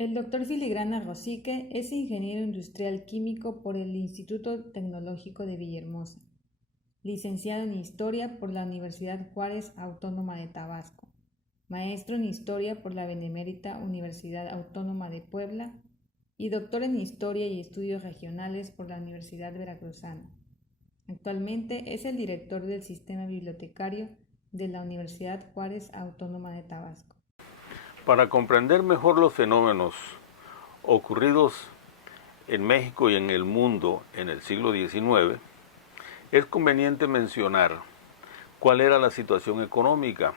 El doctor Filigrana Rosique es ingeniero industrial químico por el Instituto Tecnológico de Villahermosa, licenciado en Historia por la Universidad Juárez Autónoma de Tabasco, maestro en Historia por la Benemérita Universidad Autónoma de Puebla y doctor en Historia y Estudios Regionales por la Universidad Veracruzana. Actualmente es el director del Sistema Bibliotecario de la Universidad Juárez Autónoma de Tabasco. Para comprender mejor los fenómenos ocurridos en México y en el mundo en el siglo XIX, es conveniente mencionar cuál era la situación económica,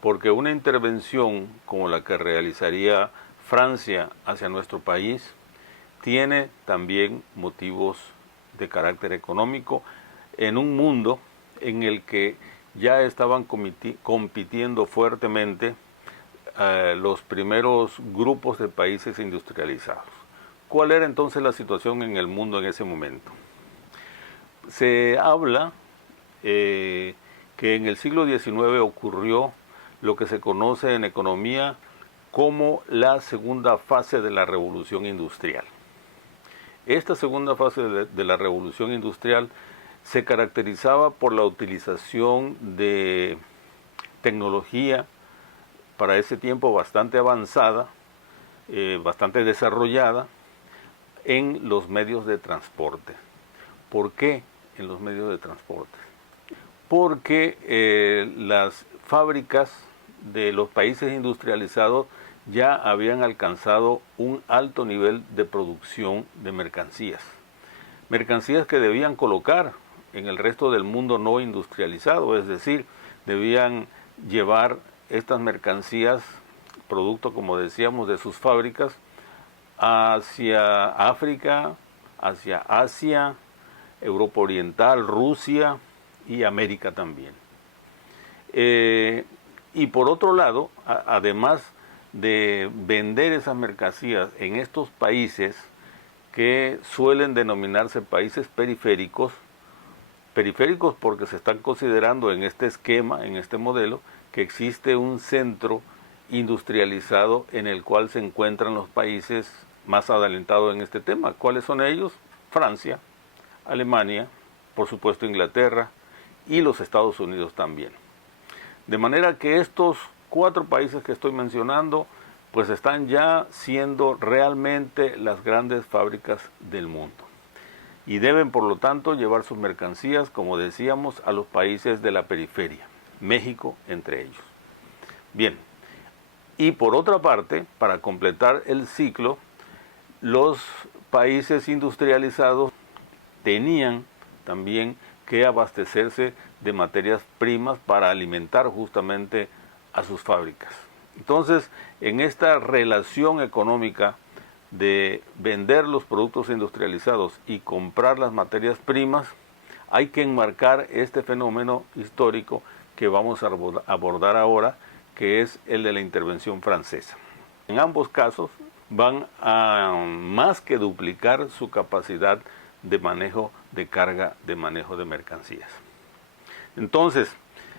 porque una intervención como la que realizaría Francia hacia nuestro país tiene también motivos de carácter económico en un mundo en el que ya estaban compitiendo fuertemente los primeros grupos de países industrializados. ¿Cuál era entonces la situación en el mundo en ese momento? Se habla que en el siglo XIX ocurrió lo que se conoce en economía como la segunda fase de la revolución industrial. Esta segunda fase de la revolución industrial se caracterizaba por la utilización de tecnología para ese tiempo bastante avanzada, bastante desarrollada en los medios de transporte. ¿Por qué en los medios de transporte? Porque las fábricas de los países industrializados ya habían alcanzado un alto nivel de producción de mercancías. Mercancías que debían colocar en el resto del mundo no industrializado, es decir, debían llevar estas mercancías, producto, como decíamos, de sus fábricas, hacia África, hacia Asia, Europa Oriental, Rusia y América también. Y por otro lado, además de vender esas mercancías en estos países que suelen denominarse países periféricos, periféricos porque se están considerando en este esquema, en este modelo, que existe un centro industrializado en el cual se encuentran los países más adelantados en este tema. ¿Cuáles son ellos? Francia, Alemania, por supuesto Inglaterra y los Estados Unidos también. De manera que estos 4 países que estoy mencionando pues están ya siendo realmente las grandes fábricas del mundo. Y deben, por lo tanto, llevar sus mercancías, como decíamos, a los países de la periferia, México entre ellos. Bien, y por otra parte, para completar el ciclo, los países industrializados tenían también que abastecerse de materias primas para alimentar justamente a sus fábricas. Entonces, en esta relación económica de vender los productos industrializados y comprar las materias primas, hay que enmarcar este fenómeno histórico que vamos a abordar ahora, que es el de la intervención francesa. En ambos casos van a más que duplicar su capacidad de manejo de carga, de manejo de mercancías. Entonces,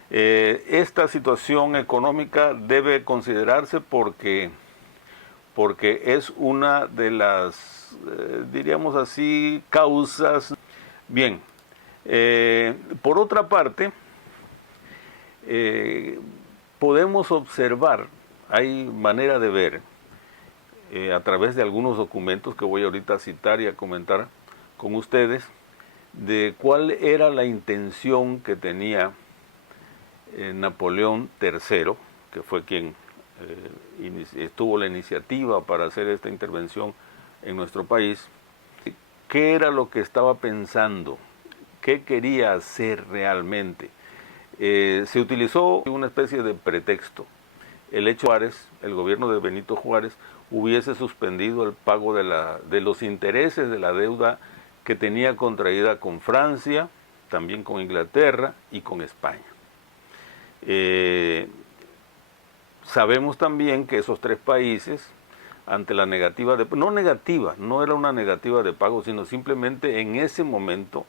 esta situación económica debe considerarse porque es una de las, diríamos así, causas. Bien, por otra parte, podemos observar, hay manera de ver, a través de algunos documentos que voy ahorita a citar y a comentar con ustedes, de cuál era la intención que tenía Napoleón III, que fue quien tuvo la iniciativa para hacer esta intervención en nuestro país. ¿Qué era lo que estaba pensando? ¿Qué quería hacer realmente? Se utilizó una especie de pretexto. El hecho Juárez, el gobierno de Benito Juárez, hubiese suspendido el pago de los intereses de la deuda que tenía contraída con Francia, también con Inglaterra y con España. Sabemos también que esos 3 países, ante la negativa no era una negativa de pago, sino simplemente en ese momento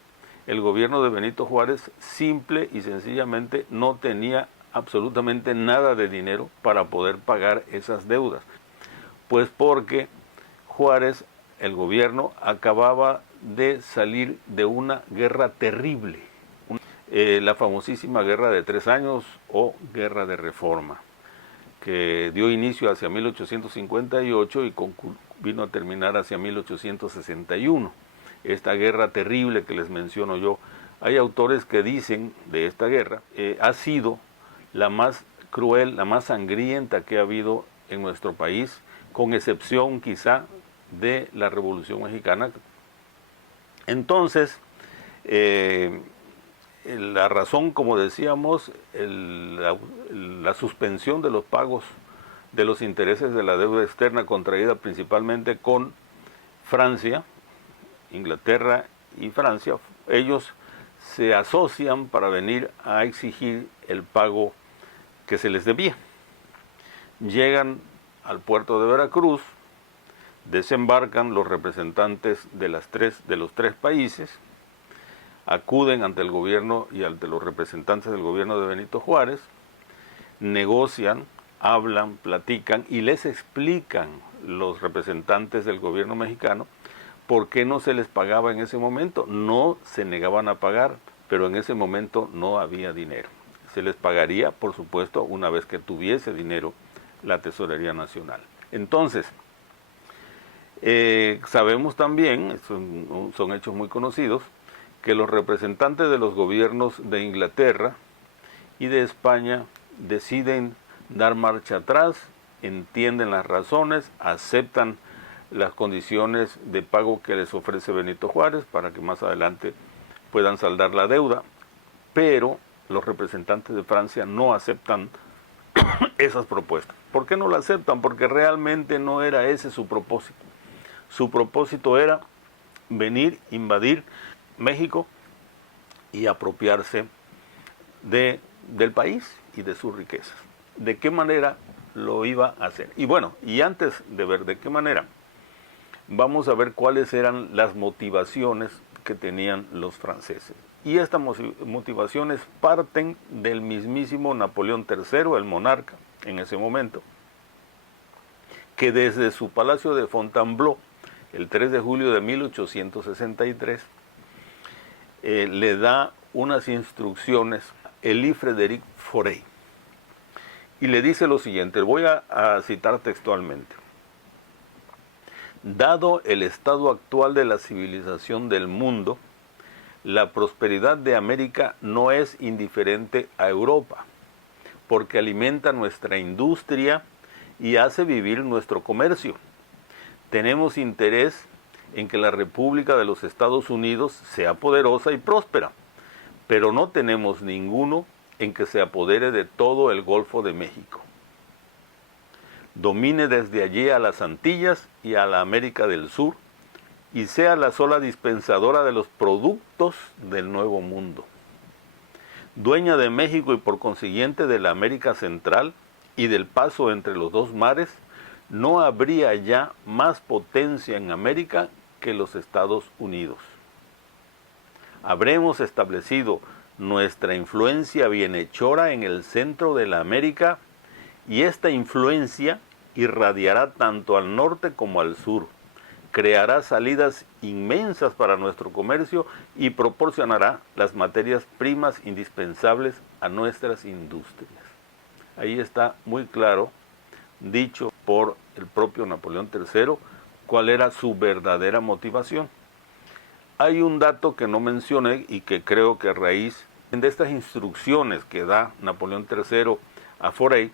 el gobierno de Benito Juárez simple y sencillamente no tenía absolutamente nada de dinero para poder pagar esas deudas. Pues porque Juárez, el gobierno, acababa de salir de una guerra terrible, la famosísima Guerra de 3 años o Guerra de Reforma, que dio inicio hacia 1858 y vino a terminar hacia 1861. Esta guerra terrible que les menciono yo, hay autores que dicen de esta guerra, ha sido la más cruel, la más sangrienta que ha habido en nuestro país, con excepción quizá de la Revolución Mexicana. Entonces, la razón, como decíamos, la suspensión de los pagos de los intereses de la deuda externa contraída principalmente con Francia, Inglaterra y Francia, ellos se asocian para venir a exigir el pago que se les debía. Llegan al puerto de Veracruz, desembarcan los representantes de los 3 países, acuden ante el gobierno y ante los representantes del gobierno de Benito Juárez, negocian, hablan, platican y les explican los representantes del gobierno mexicano por qué no se les pagaba en ese momento. No se negaban a pagar, pero en ese momento no había dinero. Se les pagaría, por supuesto, una vez que tuviese dinero la Tesorería Nacional. Entonces, sabemos también, son hechos muy conocidos, que los representantes de los gobiernos de Inglaterra y de España deciden dar marcha atrás, entienden las razones, aceptan las condiciones de pago que les ofrece Benito Juárez para que más adelante puedan saldar la deuda, pero los representantes de Francia no aceptan esas propuestas. ¿Por qué no la aceptan? Porque realmente no era ese su propósito. Su propósito era venir, invadir México y apropiarse del país y de sus riquezas. ¿De qué manera lo iba a hacer? Y bueno, y antes de ver de qué manera, vamos a ver cuáles eran las motivaciones que tenían los franceses. Y estas motivaciones parten del mismísimo Napoleón III, el monarca en ese momento, que desde su palacio de Fontainebleau, el 3 de julio de 1863, le da unas instrucciones a Élie-Frédéric Forey. Y le dice lo siguiente, voy a citar textualmente. Dado el estado actual de la civilización del mundo, la prosperidad de América no es indiferente a Europa, porque alimenta nuestra industria y hace vivir nuestro comercio. Tenemos interés en que la República de los Estados Unidos sea poderosa y próspera, pero no tenemos ninguno en que se apodere de todo el Golfo de México. Domine desde allí a las Antillas y a la América del Sur, y sea la sola dispensadora de los productos del Nuevo Mundo. Dueña de México y por consiguiente de la América Central y del paso entre los 2 mares, no habría ya más potencia en América que los Estados Unidos. Habremos establecido nuestra influencia bienhechora en el centro de la América, y esta influencia irradiará tanto al norte como al sur, creará salidas inmensas para nuestro comercio y proporcionará las materias primas indispensables a nuestras industrias. Ahí está muy claro, dicho por el propio Napoleón III, cuál era su verdadera motivación. Hay un dato que no mencioné y que creo que a raíz de estas instrucciones que da Napoleón III a Forey,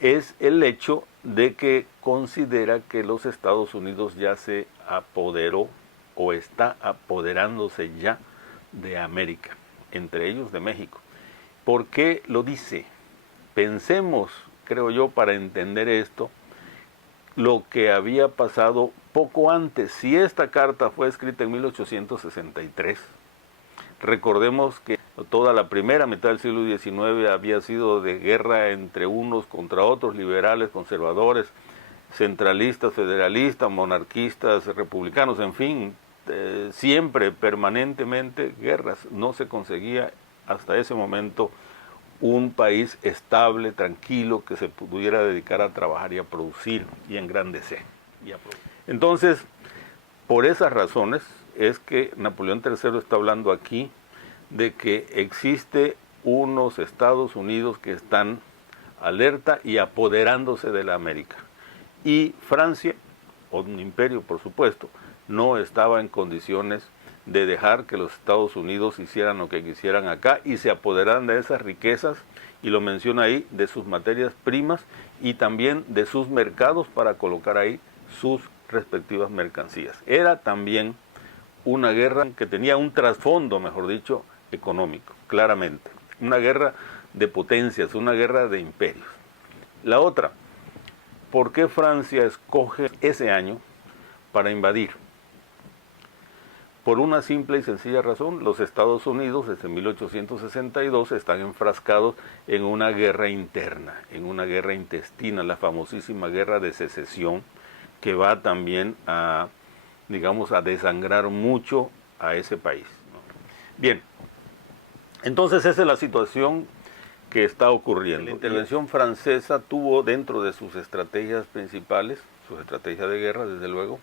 es el hecho de que considera que los Estados Unidos ya se apoderó o está apoderándose ya de América, entre ellos de México. ¿Por qué lo dice? Pensemos, creo yo, para entender esto, lo que había pasado poco antes. Si esta carta fue escrita en 1863, recordemos que toda la primera mitad del siglo XIX había sido de guerra entre unos contra otros, liberales, conservadores, centralistas, federalistas, monarquistas, republicanos, en fin, siempre, permanentemente guerras. No se conseguía hasta ese momento un país estable, tranquilo, que se pudiera dedicar a trabajar y a producir y engrandecer. Entonces, por esas razones es que Napoleón III está hablando aquí de que existe unos Estados Unidos que están alerta y apoderándose de la América. Y Francia, un imperio por supuesto, no estaba en condiciones de dejar que los Estados Unidos hicieran lo que quisieran acá y se apoderaran de esas riquezas, y lo menciona ahí, de sus materias primas y también de sus mercados para colocar ahí sus respectivas mercancías. Era también una guerra que tenía un trasfondo, mejor dicho, económico, claramente. Una guerra de potencias, una guerra de imperios. La otra, ¿por qué Francia escoge ese año para invadir? Por una simple y sencilla razón: los Estados Unidos desde 1862 están enfrascados en una guerra interna, en una guerra intestina, la famosísima guerra de secesión, que va también a, digamos, a desangrar mucho a ese país. Bien, entonces esa es la situación que está ocurriendo. La intervención francesa tuvo dentro de sus estrategias principales, sus estrategias de guerra, desde luego,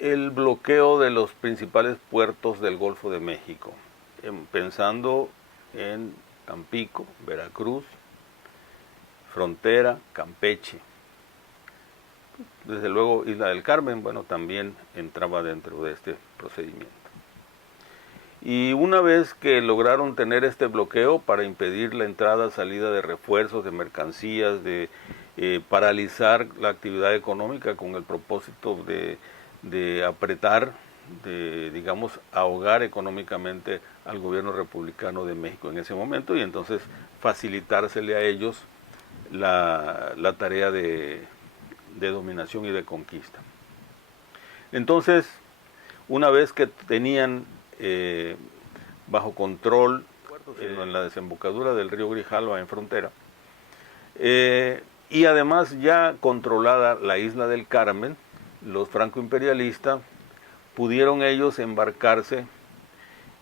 el bloqueo de los principales puertos del Golfo de México, pensando en Tampico, Veracruz, Frontera, Campeche. Desde luego Isla del Carmen, bueno, también entraba dentro de este procedimiento. Y una vez que lograron tener este bloqueo para impedir la entrada, salida de refuerzos, de mercancías, de paralizar la actividad económica con el propósito de apretar, de, digamos, ahogar económicamente al gobierno republicano de México en ese momento, y entonces facilitársele a ellos la tarea de dominación y de conquista. Entonces, una vez que tenían bajo control en la desembocadura del río Grijalva en Frontera, y además ya controlada la Isla del Carmen, los francoimperialistas pudieron ellos embarcarse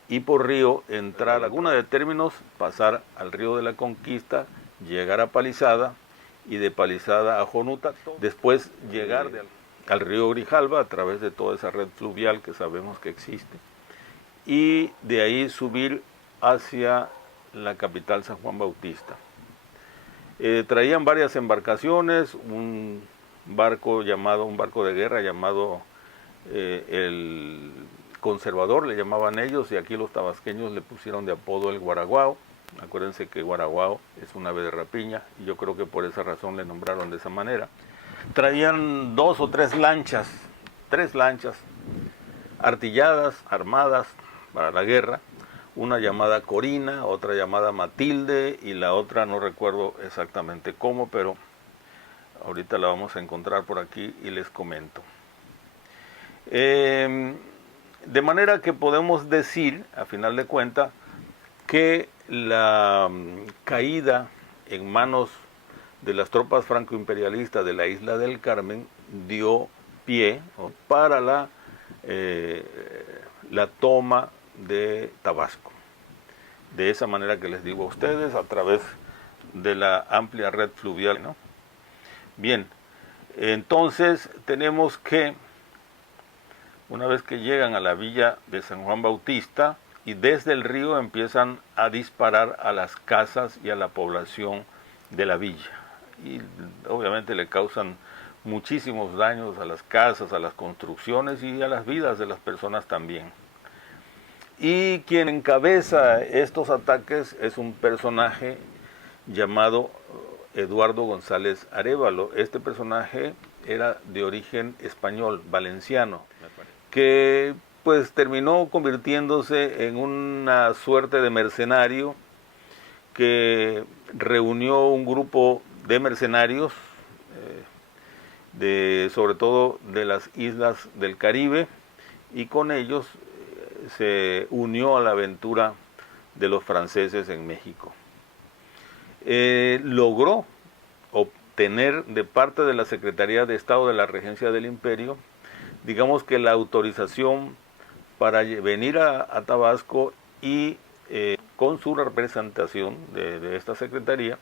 y por río entrar a Laguna de Términos, pasar al río de la Conquista, llegar a Palizada, y de Palizada a Jonuta, después llegar al río Grijalva a través de toda esa red fluvial que sabemos que existe, y de ahí subir hacia la capital, San Juan Bautista. Traían varias embarcaciones, un barco de guerra llamado el Conservador, le llamaban ellos, y aquí los tabasqueños le pusieron de apodo el Guaraguao. Acuérdense que Guaraguao es un ave de rapiña, y yo creo que por esa razón le nombraron de esa manera. Traían 2 o 3 lanchas, 3 lanchas artilladas, armadas para la guerra, una llamada Corina, otra llamada Matilde, y la otra no recuerdo exactamente cómo, pero ahorita la vamos a encontrar por aquí y les comento. De manera que podemos decir, a final de cuentas, que la caída en manos de las tropas francoimperialistas de la Isla del Carmen dio pie para la toma de Tabasco. De esa manera que les digo a ustedes, a través de la amplia red fluvial, ¿no? Bien, entonces tenemos que, una vez que llegan a la villa de San Juan Bautista, y desde el río empiezan a disparar a las casas y a la población de la villa. Y obviamente le causan muchísimos daños a las casas, a las construcciones y a las vidas de las personas también. Y quien encabeza estos ataques es un personaje llamado Eduardo González Arévalo. Este personaje era de origen español, valenciano, que pues terminó convirtiéndose en una suerte de mercenario que reunió un grupo de mercenarios, sobre todo de las islas del Caribe, y con ellos se unió a la aventura de los franceses en México. Logró obtener de parte de la Secretaría de Estado de la Regencia del Imperio, digamos que la autorización para venir a Tabasco y con su representación de esta secretaría,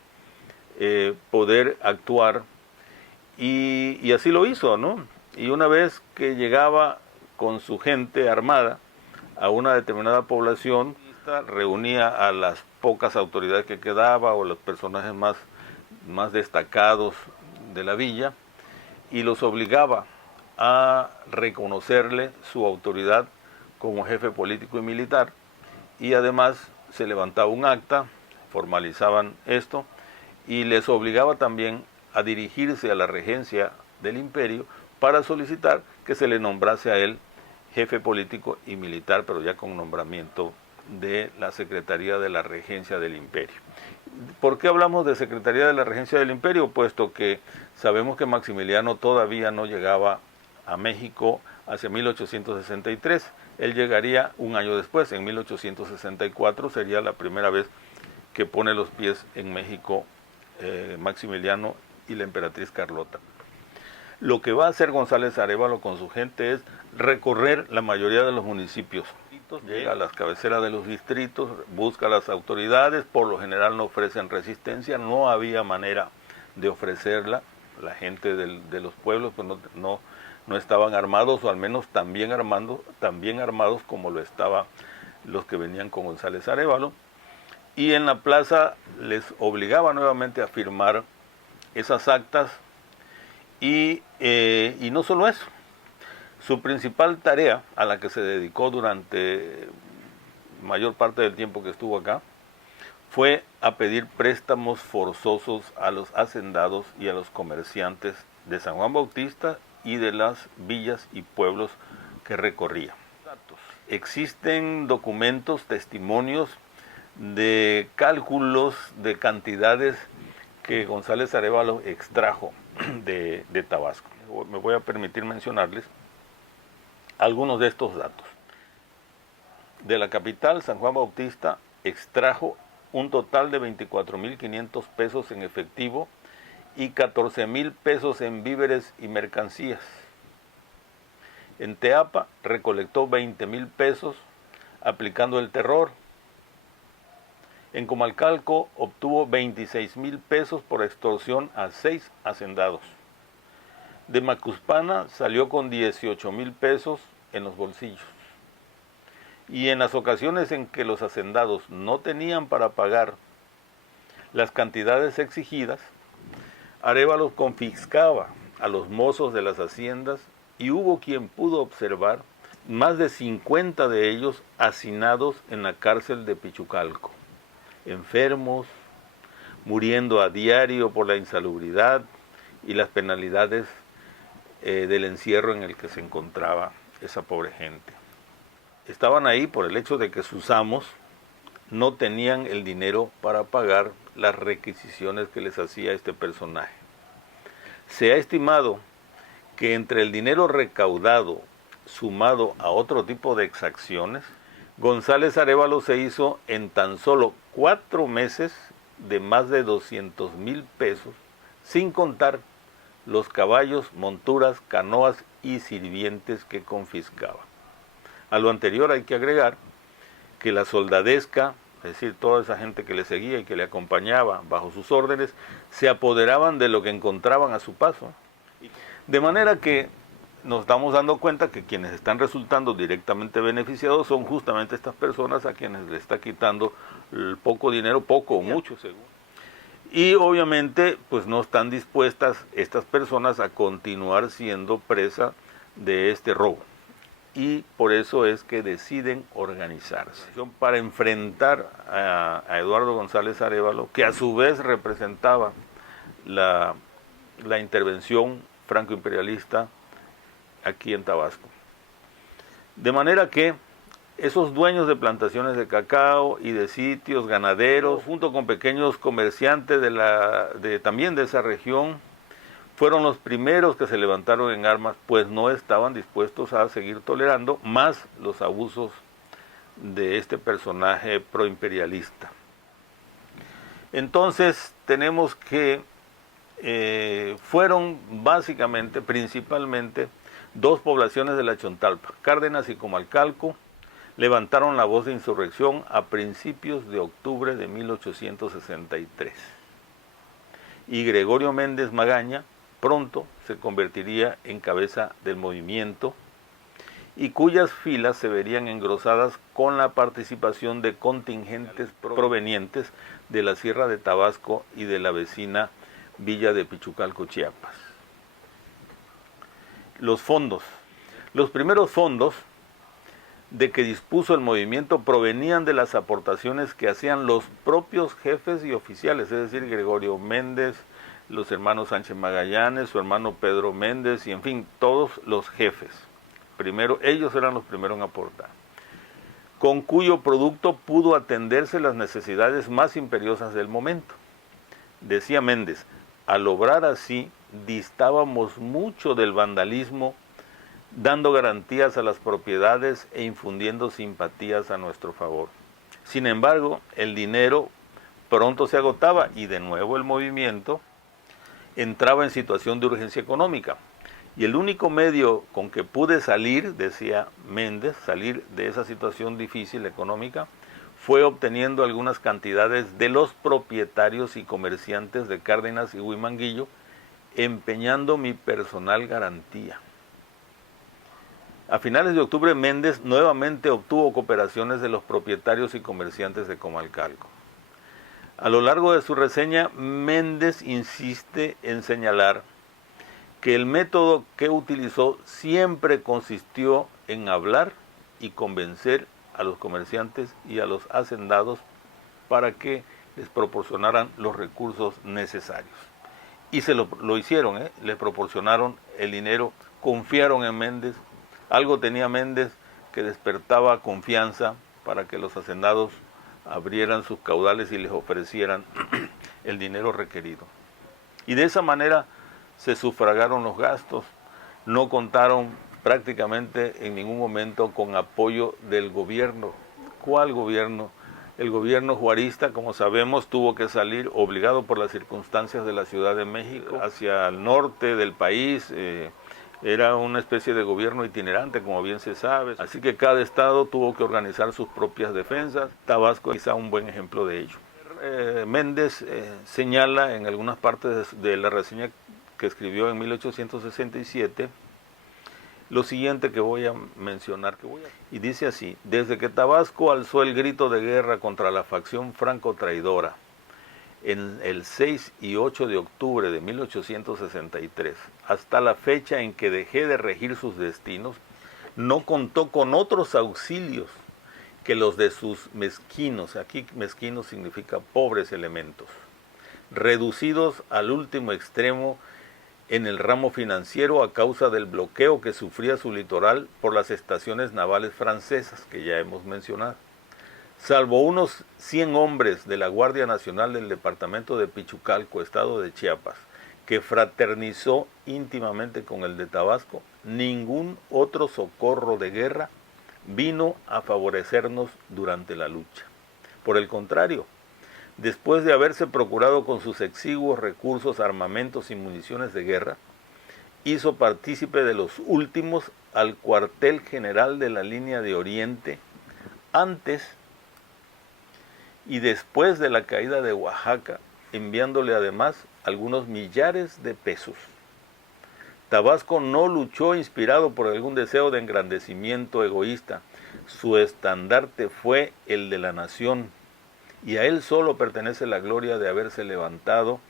poder actuar, y así lo hizo, ¿no? Y una vez que llegaba con su gente armada a una determinada población, reunía a las pocas autoridades que quedaba o los personajes más destacados de la villa y los obligaba a reconocerle su autoridad como jefe político y militar, y además se levantaba un acta, formalizaban esto y les obligaba también a dirigirse a la regencia del imperio para solicitar que se le nombrase a él jefe político y militar, pero ya con nombramiento de la Secretaría de la Regencia del Imperio. ¿Por qué hablamos de Secretaría de la Regencia del Imperio? Puesto que sabemos que Maximiliano todavía no llegaba a México hacia 1863. Él llegaría un año después, en 1864, sería la primera vez que pone los pies en México Maximiliano y la emperatriz Carlota. Lo que va a hacer González Arévalo con su gente es recorrer la mayoría de los municipios. Llega a las cabeceras de los distritos, busca a las autoridades, por lo general no ofrecen resistencia, no había manera de ofrecerla. La gente de los pueblos pues no estaban armados, o al menos tan bien armados como lo estaban los que venían con González Arévalo. Y en la plaza les obligaba nuevamente a firmar esas actas, y no solo eso. Su principal tarea, a la que se dedicó durante mayor parte del tiempo que estuvo acá, fue a pedir préstamos forzosos a los hacendados y a los comerciantes de San Juan Bautista y de las villas y pueblos que recorría. Existen documentos, testimonios de cálculos de cantidades que González Arévalo extrajo de Tabasco. Me voy a permitir mencionarles algunos de estos datos. De la capital, San Juan Bautista, extrajo un total de 24.500 pesos en efectivo y 14.000 pesos en víveres y mercancías. En Teapa recolectó 20.000 pesos aplicando el terror. En Comalcalco obtuvo 26.000 pesos por extorsión a 6 hacendados. De Macuspana salió con 18.000 pesos en los bolsillos. Y en las ocasiones en que los hacendados no tenían para pagar las cantidades exigidas, Arévalo confiscaba a los mozos de las haciendas, y hubo quien pudo observar más de 50 de ellos hacinados en la cárcel de Pichucalco, enfermos, muriendo a diario por la insalubridad y las penalidades del encierro en el que se encontraba esa pobre gente. Estaban ahí por el hecho de que sus amos no tenían el dinero para pagar las requisiciones que les hacía este personaje. Se ha estimado que entre el dinero recaudado sumado a otro tipo de exacciones, González Arévalo se hizo en tan solo 4 meses de más de 200.000 pesos, sin contar los caballos, monturas, canoas y sirvientes que confiscaba. A lo anterior hay que agregar que la soldadesca, es decir, toda esa gente que le seguía y que le acompañaba bajo sus órdenes, se apoderaban de lo que encontraban a su paso. De manera que nos estamos dando cuenta que quienes están resultando directamente beneficiados son justamente estas personas a quienes le está quitando el poco dinero, poco o mucho según. Y obviamente pues no están dispuestas estas personas a continuar siendo presa de este robo. Y por eso es que deciden organizarse para enfrentar a Eduardo González Arévalo, que a su vez representaba la intervención franco-imperialista aquí en Tabasco. De manera que esos dueños de plantaciones de cacao y de sitios ganaderos, junto con pequeños comerciantes también de esa región, fueron los primeros que se levantaron en armas, pues no estaban dispuestos a seguir tolerando más los abusos de este personaje proimperialista. Entonces tenemos que fueron básicamente, principalmente, 2 poblaciones de la Chontalpa, Cárdenas y Comalcalco, levantaron la voz de insurrección a principios de octubre de 1863. Y Gregorio Méndez Magaña pronto se convertiría en cabeza del movimiento y cuyas filas se verían engrosadas con la participación de contingentes provenientes de la Sierra de Tabasco y de la vecina Villa de Pichucalco, Chiapas. Los fondos. Los primeros fondos de que dispuso el movimiento provenían de las aportaciones que hacían los propios jefes y oficiales, es decir, Gregorio Méndez, los hermanos Sánchez Magallanes, su hermano Pedro Méndez y en fin, todos los jefes. Primero, ellos eran los primeros en aportar, con cuyo producto pudo atenderse las necesidades más imperiosas del momento. Decía Méndez, al obrar así, distábamos mucho del vandalismo, dando garantías a las propiedades e infundiendo simpatías a nuestro favor. Sin embargo, el dinero pronto se agotaba y de nuevo el movimiento entraba en situación de urgencia económica. Y el único medio con que pude salir, decía Méndez, salir de esa situación difícil económica, fue obteniendo algunas cantidades de los propietarios y comerciantes de Cárdenas y Huimanguillo, empeñando mi personal garantía. A finales de octubre, Méndez nuevamente obtuvo cooperaciones de los propietarios y comerciantes de Comalcalco. A lo largo de su reseña, Méndez insiste en señalar que el método que utilizó siempre consistió en hablar y convencer a los comerciantes y a los hacendados para que les proporcionaran los recursos necesarios. Y se lo hicieron, les proporcionaron el dinero, confiaron en Méndez. Algo tenía Méndez que despertaba confianza para que los hacendados abrieran sus caudales y les ofrecieran el dinero requerido. Y de esa manera se sufragaron los gastos, no contaron prácticamente en ningún momento con apoyo del gobierno. ¿Cuál gobierno? El gobierno juarista, como sabemos, tuvo que salir obligado por las circunstancias de la Ciudad de México hacia el norte del país. Era una especie de gobierno itinerante, como bien se sabe. Así que cada estado tuvo que organizar sus propias defensas. Tabasco es quizá un buen ejemplo de ello. Méndez señala en algunas partes de la reseña que escribió en 1867, lo siguiente que voy a mencionar, y dice así: desde que Tabasco alzó el grito de guerra contra la facción franco-traidora, en el 6 y 8 de octubre de 1863, hasta la fecha en que dejé de regir sus destinos, no contó con otros auxilios que los de sus mezquinos, aquí mezquinos significa pobres elementos, reducidos al último extremo en el ramo financiero a causa del bloqueo que sufría su litoral por las estaciones navales francesas, que ya hemos mencionado. Salvo unos 100 hombres de la Guardia Nacional del departamento de Pichucalco, estado de Chiapas, que fraternizó íntimamente con el de Tabasco, ningún otro socorro de guerra vino a favorecernos durante la lucha. Por el contrario, después de haberse procurado con sus exiguos recursos, armamentos y municiones de guerra, hizo partícipe de los últimos al cuartel general de la línea de Oriente antes y después de la caída de Oaxaca, enviándole además algunos millares de pesos. Tabasco no luchó inspirado por algún deseo de engrandecimiento egoísta. Su estandarte fue el de la nación, y a él solo pertenece la gloria de haberse levantado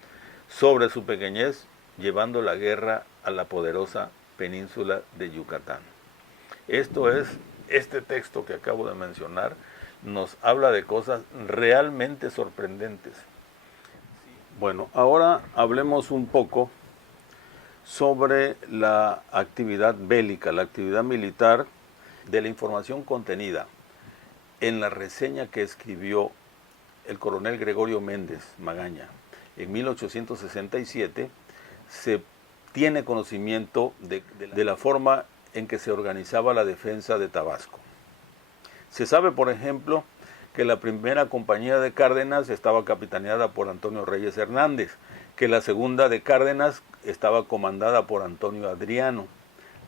sobre su pequeñez, llevando la guerra a la poderosa península de Yucatán. Este texto que acabo de mencionar nos habla de cosas realmente sorprendentes. Bueno, ahora hablemos un poco sobre la actividad bélica, la actividad militar, de la información contenida en la reseña que escribió el coronel Gregorio Méndez Magaña en 1867. Se tiene conocimiento de la forma en que se organizaba la defensa de Tabasco. Se sabe, por ejemplo, que la primera compañía de Cárdenas estaba capitaneada por Antonio Reyes Hernández, que la segunda de Cárdenas estaba comandada por Antonio Adriano,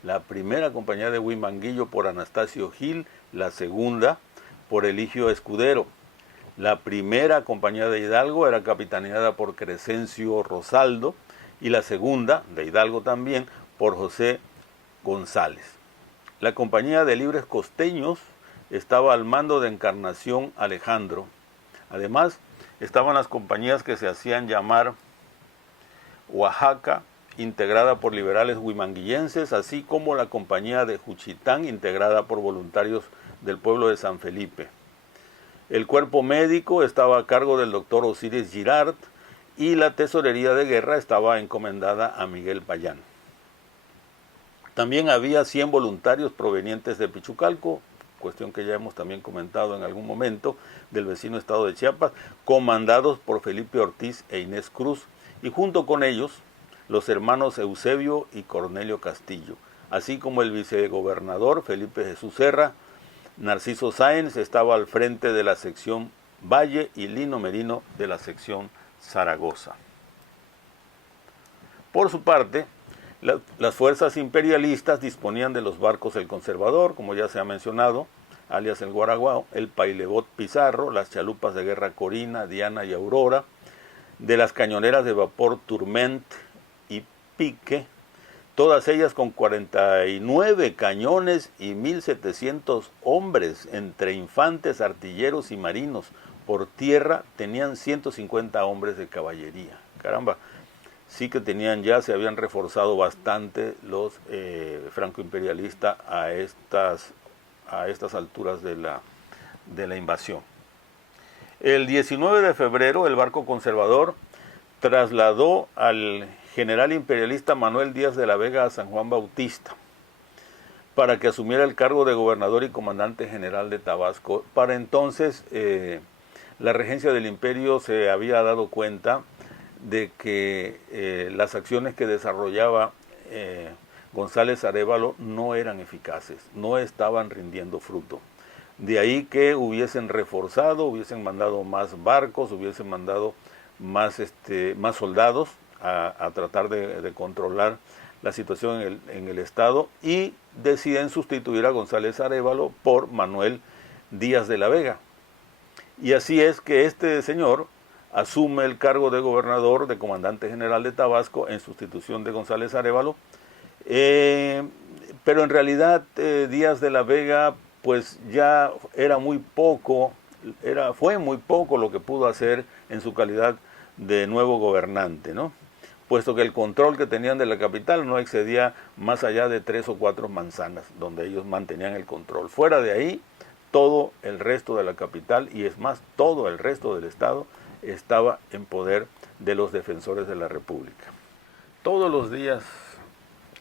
la primera compañía de Huimanguillo por Anastasio Gil, la segunda por Eligio Escudero. La primera compañía de Hidalgo era capitaneada por Crescencio Rosaldo y la segunda, de Hidalgo también, por José González. La compañía de libres costeños estaba al mando de Encarnación Alejandro. Además, estaban las compañías que se hacían llamar Oaxaca, integrada por liberales huimanguillenses, así como la compañía de Juchitán, integrada por voluntarios del pueblo de San Felipe. El cuerpo médico estaba a cargo del doctor Osiris Girard y la tesorería de guerra estaba encomendada a Miguel Payán. También había 100 voluntarios provenientes de Pichucalco, cuestión que ya hemos también comentado en algún momento, del vecino estado de Chiapas, comandados por Felipe Ortiz e Inés Cruz, y junto con ellos los hermanos Eusebio y Cornelio Castillo, así como el vicegobernador Felipe Jesús Serra. Narciso Sáenz estaba al frente de la sección Valle y Lino Merino de la sección Zaragoza. Por su parte, las fuerzas imperialistas disponían de los barcos El Conservador, como ya se ha mencionado, alias el Guaraguao, el Pailebot Pizarro, las chalupas de guerra Corina, Diana y Aurora, de las cañoneras de vapor Turment y Pique, todas ellas con 49 cañones y 1.700 hombres, entre infantes, artilleros y marinos. Por tierra tenían 150 hombres de caballería. Caramba, sí que tenían ya, se habían reforzado bastante los franco-imperialistas a estas alturas de la invasión. El 19 de febrero el barco conservador trasladó al general imperialista Manuel Díaz de la Vega a San Juan Bautista para que asumiera el cargo de gobernador y comandante general de Tabasco. Para entonces la regencia del imperio se había dado cuenta de que las acciones que desarrollaba González Arévalo no eran eficaces, no estaban rindiendo fruto. De ahí que hubiesen reforzado, hubiesen mandado más barcos, hubiesen mandado más soldados a tratar de controlar la situación en el estado, y deciden sustituir a González Arévalo por Manuel Díaz de la Vega. Y así es que este señor asume el cargo de gobernador, de comandante general de Tabasco, en sustitución de González Arévalo. Pero en realidad Díaz de la Vega pues ya era muy poco, fue muy poco lo que pudo hacer en su calidad de nuevo gobernante, ¿no? Puesto que el control que tenían de la capital no excedía más allá de 3 o 4 manzanas, donde ellos mantenían el control. Fuera de ahí, todo el resto de la capital, y es más, todo el resto del estado, estaba en poder de los defensores de la República. Todos los días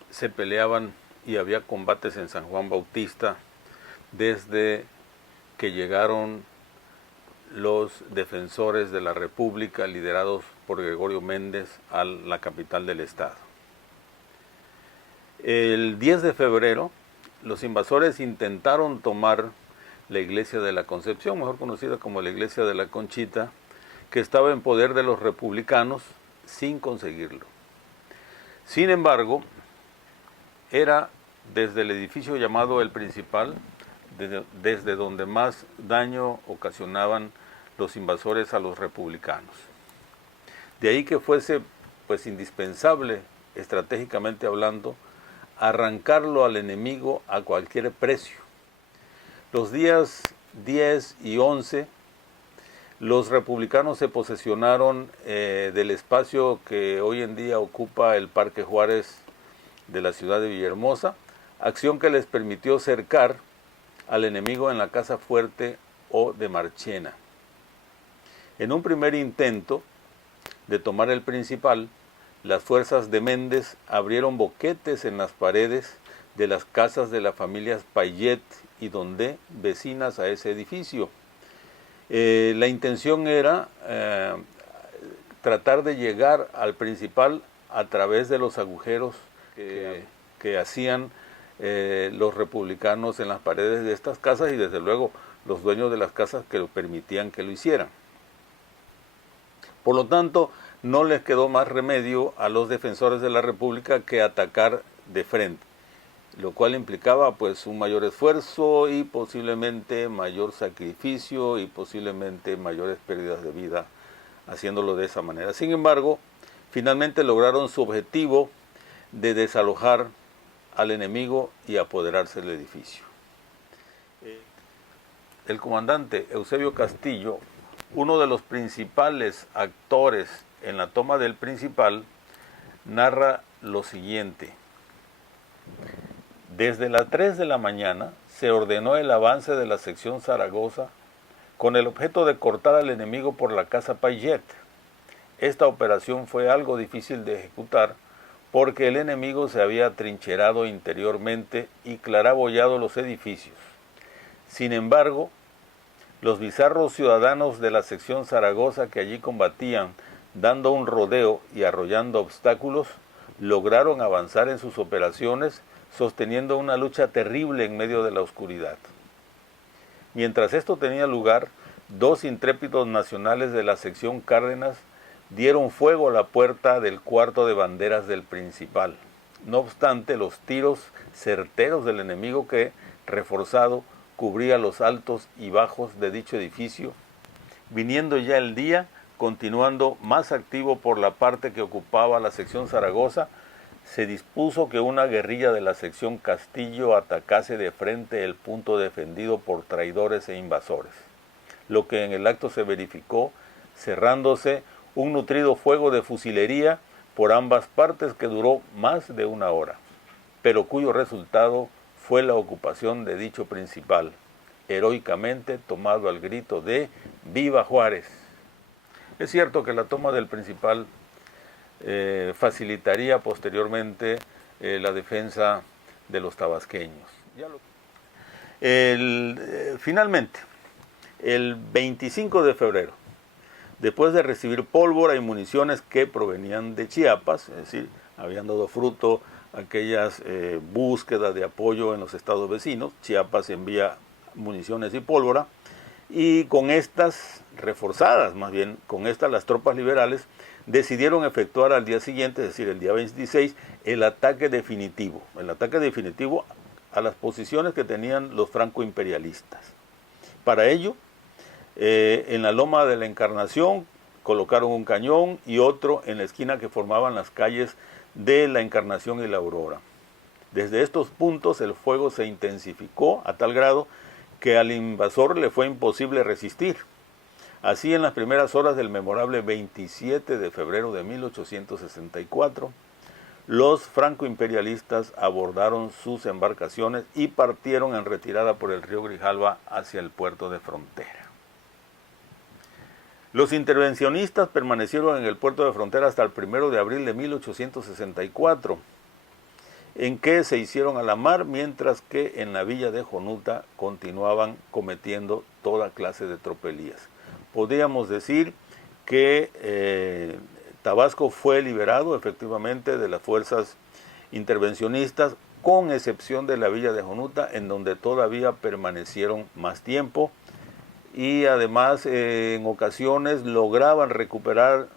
se peleaban y había combates en San Juan Bautista desde que llegaron los defensores de la República, liderados por Gregorio Méndez, a la capital del estado. El 10 de febrero, los invasores intentaron tomar la iglesia de la Concepción, mejor conocida como la iglesia de la Conchita, que estaba en poder de los republicanos, sin conseguirlo. Sin embargo, era desde el edificio llamado El Principal, desde donde más daño ocasionaban los invasores a los republicanos. De ahí que fuese pues indispensable, estratégicamente hablando, arrancarlo al enemigo a cualquier precio. Los días 10 y 11, los republicanos se posesionaron del espacio que hoy en día ocupa el Parque Juárez de la ciudad de Villahermosa, acción que les permitió cercar al enemigo en la Casa Fuerte o de Marchena. En un primer intento de tomar el Principal, las fuerzas de Méndez abrieron boquetes en las paredes de las casas de las familias Payet y Dondé, vecinas a ese edificio. La intención era tratar de llegar al Principal a través de los agujeros que hacían los republicanos en las paredes de estas casas, y desde luego los dueños de las casas que lo permitían que lo hicieran. Por lo tanto, no les quedó más remedio a los defensores de la República que atacar de frente. lo cual implicaba pues un mayor esfuerzo y posiblemente mayor sacrificio y posiblemente mayores pérdidas de vida haciéndolo de esa manera. Sin embargo, finalmente lograron su objetivo de desalojar al enemigo y apoderarse del edificio. El comandante Eusebio Castillo, uno de los principales actores en la toma del Principal, narra lo siguiente. Desde las 3 de la mañana se ordenó el avance de la sección Zaragoza con el objeto de cortar al enemigo por la casa Payet. Esta operación fue algo difícil de ejecutar porque el enemigo se había trincherado interiormente y claraboyado los edificios. Sin embargo, los bizarros ciudadanos de la sección Zaragoza que allí combatían, dando un rodeo y arrollando obstáculos, lograron avanzar en sus operaciones, sosteniendo una lucha terrible en medio de la oscuridad. Mientras esto tenía lugar, dos intrépidos nacionales de la sección Cárdenas dieron fuego a la puerta del cuarto de banderas del Principal. No obstante, los tiros certeros del enemigo que, reforzado, cubría los altos y bajos de dicho edificio, viniendo ya el día, continuando más activo por la parte que ocupaba la sección Zaragoza, se dispuso que una guerrilla de la sección Castillo atacase de frente el punto defendido por traidores e invasores, lo que en el acto se verificó, cerrándose un nutrido fuego de fusilería por ambas partes que duró más de una hora, pero cuyo resultado fue la ocupación de dicho Principal, heroicamente tomado al grito de ¡Viva Juárez! Es cierto que la toma del Principal facilitaría posteriormente la defensa de los tabasqueños. Finalmente, el 25 de febrero, después de recibir pólvora y municiones que provenían de Chiapas, es decir, habían dado fruto aquellas búsquedas de apoyo en los estados vecinos, Chiapas envía municiones y pólvora, y con estas, reforzadas más bien, con estas las tropas liberales decidieron efectuar al día siguiente, es decir, el día 26, el ataque definitivo a las posiciones que tenían los franco-imperialistas. Para ello, en la loma de la Encarnación colocaron un cañón y otro en la esquina que formaban las calles de la Encarnación y la Aurora. Desde estos puntos el fuego se intensificó a tal grado que al invasor le fue imposible resistir. Así, en las primeras horas del memorable 27 de febrero de 1864, los franco-imperialistas abordaron sus embarcaciones y partieron en retirada por el río Grijalva hacia el puerto de frontera. Los intervencionistas permanecieron en el puerto de frontera hasta el 1 de abril de 1864, en que se hicieron a la mar, mientras que en la villa de Jonuta continuaban cometiendo toda clase de tropelías. Podríamos decir que Tabasco fue liberado efectivamente de las fuerzas intervencionistas, con excepción de la villa de Jonuta, en donde todavía permanecieron más tiempo, y además en ocasiones lograban recuperar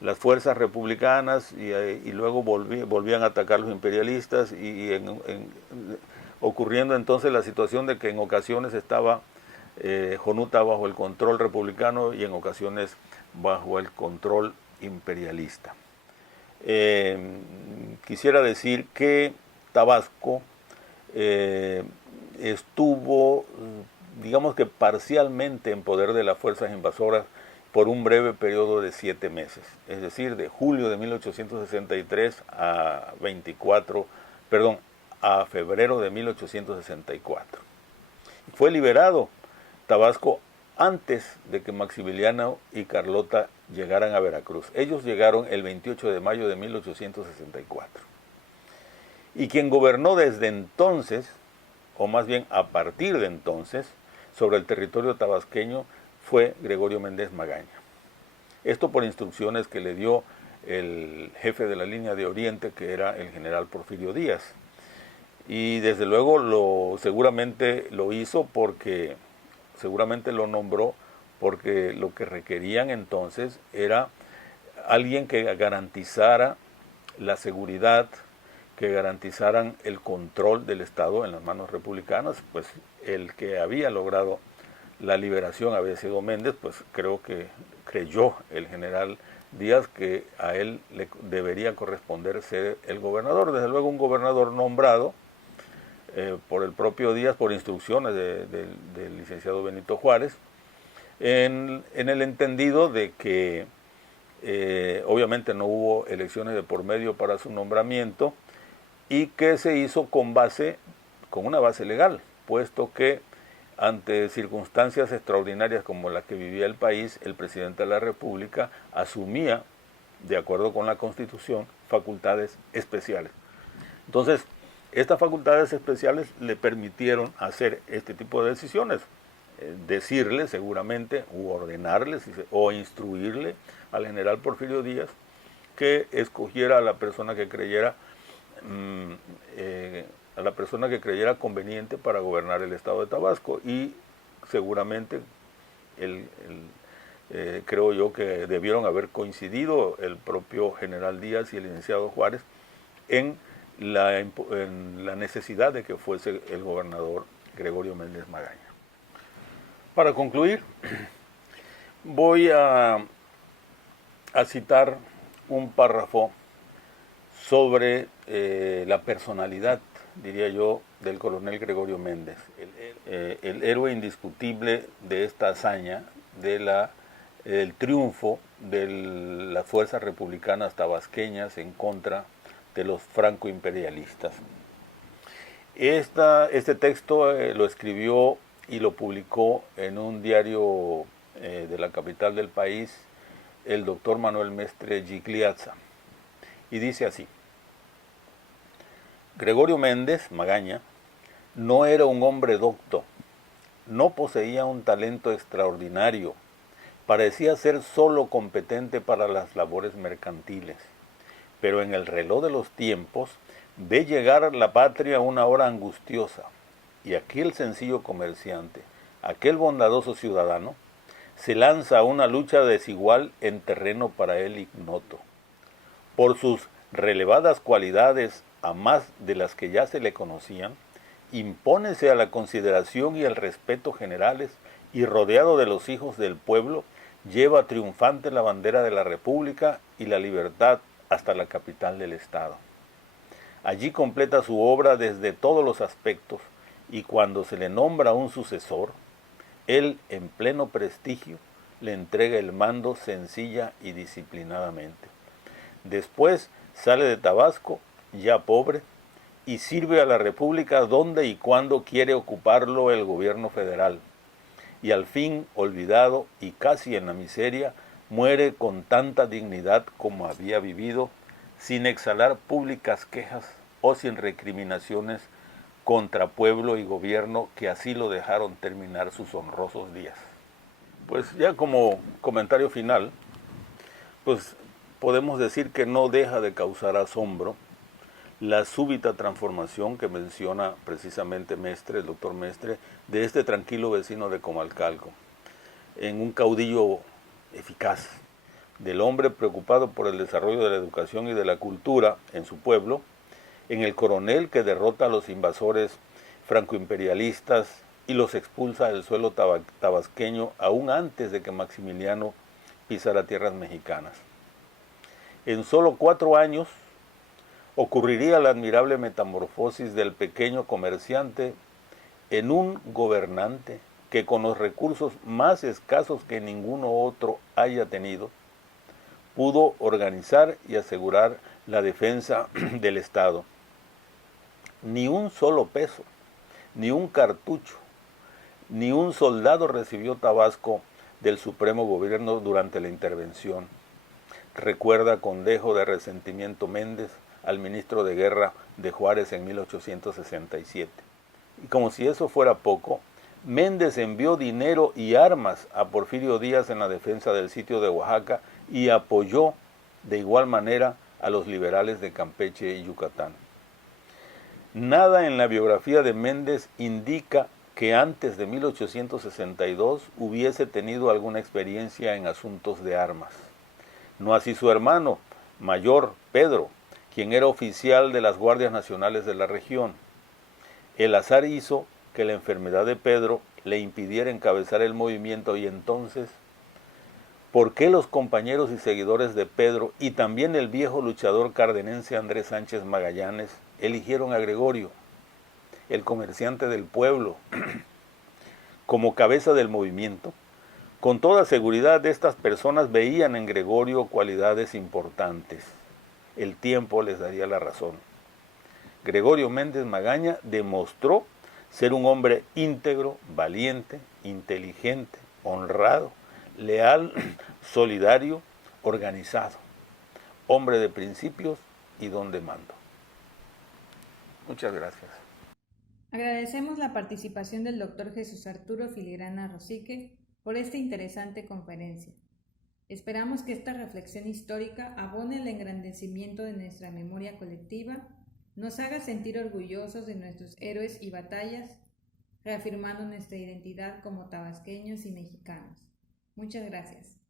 las fuerzas republicanas y luego volvían a atacar los imperialistas, ocurriendo entonces la situación de que en ocasiones estaba Jonuta bajo el control republicano y en ocasiones bajo el control imperialista. Quisiera decir que Tabasco estuvo, digamos que parcialmente, en poder de las fuerzas invasoras por un breve periodo de 7 meses, es decir, de julio de 1863 a febrero de 1864. Fue liberado Tabasco antes de que Maximiliano y Carlota llegaran a Veracruz. Ellos llegaron el 28 de mayo de 1864. Y quien gobernó desde entonces, o más bien a partir de entonces, sobre el territorio tabasqueño fue Gregorio Méndez Magaña. Esto por instrucciones que le dio el jefe de la línea de Oriente, que era el general Porfirio Díaz. Y desde luego seguramente lo hizo porque seguramente lo nombró porque lo que requerían entonces era alguien que garantizara la seguridad, que garantizaran el control del Estado en las manos republicanas. Pues el que había logrado la liberación había sido Méndez, pues creyó el general Díaz que a él le debería corresponder ser el gobernador. Desde luego un gobernador nombrado por el propio Díaz, por instrucciones del licenciado Benito Juárez, en el entendido de que obviamente no hubo elecciones de por medio para su nombramiento y que se hizo con una base legal, puesto que ante circunstancias extraordinarias como las que vivía el país, el presidente de la República asumía, de acuerdo con la Constitución, facultades especiales. Entonces, estas facultades especiales le permitieron hacer este tipo de decisiones, decirle seguramente, u ordenarle, o instruirle al general Porfirio Díaz que escogiera a la persona que creyera conveniente para gobernar el estado de Tabasco, y seguramente creo yo que debieron haber coincidido el propio general Díaz y el licenciado Juárez en la necesidad de que fuese el gobernador Gregorio Méndez Magaña. Para concluir, voy a citar un párrafo sobre la personalidad, diría yo, del coronel Gregorio Méndez, el héroe indiscutible de esta hazaña, del triunfo de las fuerzas republicanas tabasqueñas en contra de los franco-imperialistas. Este texto lo escribió y lo publicó en un diario de la capital del país el doctor Manuel Mestre Gigliazza, y dice así: Gregorio Méndez Magaña no era un hombre docto, no poseía un talento extraordinario, parecía ser solo competente para las labores mercantiles, pero en el reloj de los tiempos ve llegar la patria una hora angustiosa, y aquel sencillo comerciante, aquel bondadoso ciudadano, se lanza a una lucha desigual en terreno para él ignoto. Por sus relevadas cualidades, a más de las que ya se le conocían, impónese a la consideración y el respeto generales, y rodeado de los hijos del pueblo, lleva triunfante la bandera de la República y la libertad hasta la capital del Estado. Allí completa su obra desde todos los aspectos, y cuando se le nombra un sucesor, él, en pleno prestigio, le entrega el mando sencilla y disciplinadamente. Después sale de Tabasco, ya pobre, y sirve a la República donde y cuando quiere ocuparlo el gobierno federal. Y al fin, olvidado y casi en la miseria, muere con tanta dignidad como había vivido, sin exhalar públicas quejas o sin recriminaciones contra pueblo y gobierno que así lo dejaron terminar sus honrosos días. Pues ya como comentario final, pues podemos decir que no deja de causar asombro la súbita transformación que menciona precisamente Mestre, el doctor Mestre, de este tranquilo vecino de Comalcalco, en un caudillo eficaz, del hombre preocupado por el desarrollo de la educación y de la cultura en su pueblo, en el coronel que derrota a los invasores francoimperialistas y los expulsa del suelo tabasqueño aún antes de que Maximiliano pisara tierras mexicanas. En solo 4 años ocurriría la admirable metamorfosis del pequeño comerciante en un gobernante que, con los recursos más escasos que ninguno otro haya tenido, pudo organizar y asegurar la defensa del Estado. Ni un solo peso, ni un cartucho, ni un soldado recibió Tabasco del Supremo Gobierno durante la intervención. Recuerda con dejo de resentimiento Méndez al ministro de Guerra de Juárez en 1867. Y como si eso fuera poco, Méndez envió dinero y armas a Porfirio Díaz en la defensa del sitio de Oaxaca y apoyó de igual manera a los liberales de Campeche y Yucatán. Nada en la biografía de Méndez indica que antes de 1862 hubiese tenido alguna experiencia en asuntos de armas. No así su hermano mayor, Pedro, quien era oficial de las Guardias Nacionales de la región. El azar hizo que la enfermedad de Pedro le impidiera encabezar el movimiento y entonces, ¿por qué los compañeros y seguidores de Pedro y también el viejo luchador cardenense Andrés Sánchez Magallanes eligieron a Gregorio, el comerciante del pueblo, como cabeza del movimiento? Con toda seguridad estas personas veían en Gregorio cualidades importantes. El tiempo les daría la razón. Gregorio Méndez Magaña demostró ser un hombre íntegro, valiente, inteligente, honrado, leal, solidario, organizado, hombre de principios y don de mando. Muchas gracias. Agradecemos la participación del doctor Jesús Arturo Filigrana Rosique por esta interesante conferencia. Esperamos que esta reflexión histórica abone el engrandecimiento de nuestra memoria colectiva, nos haga sentir orgullosos de nuestros héroes y batallas, reafirmando nuestra identidad como tabasqueños y mexicanos. Muchas gracias.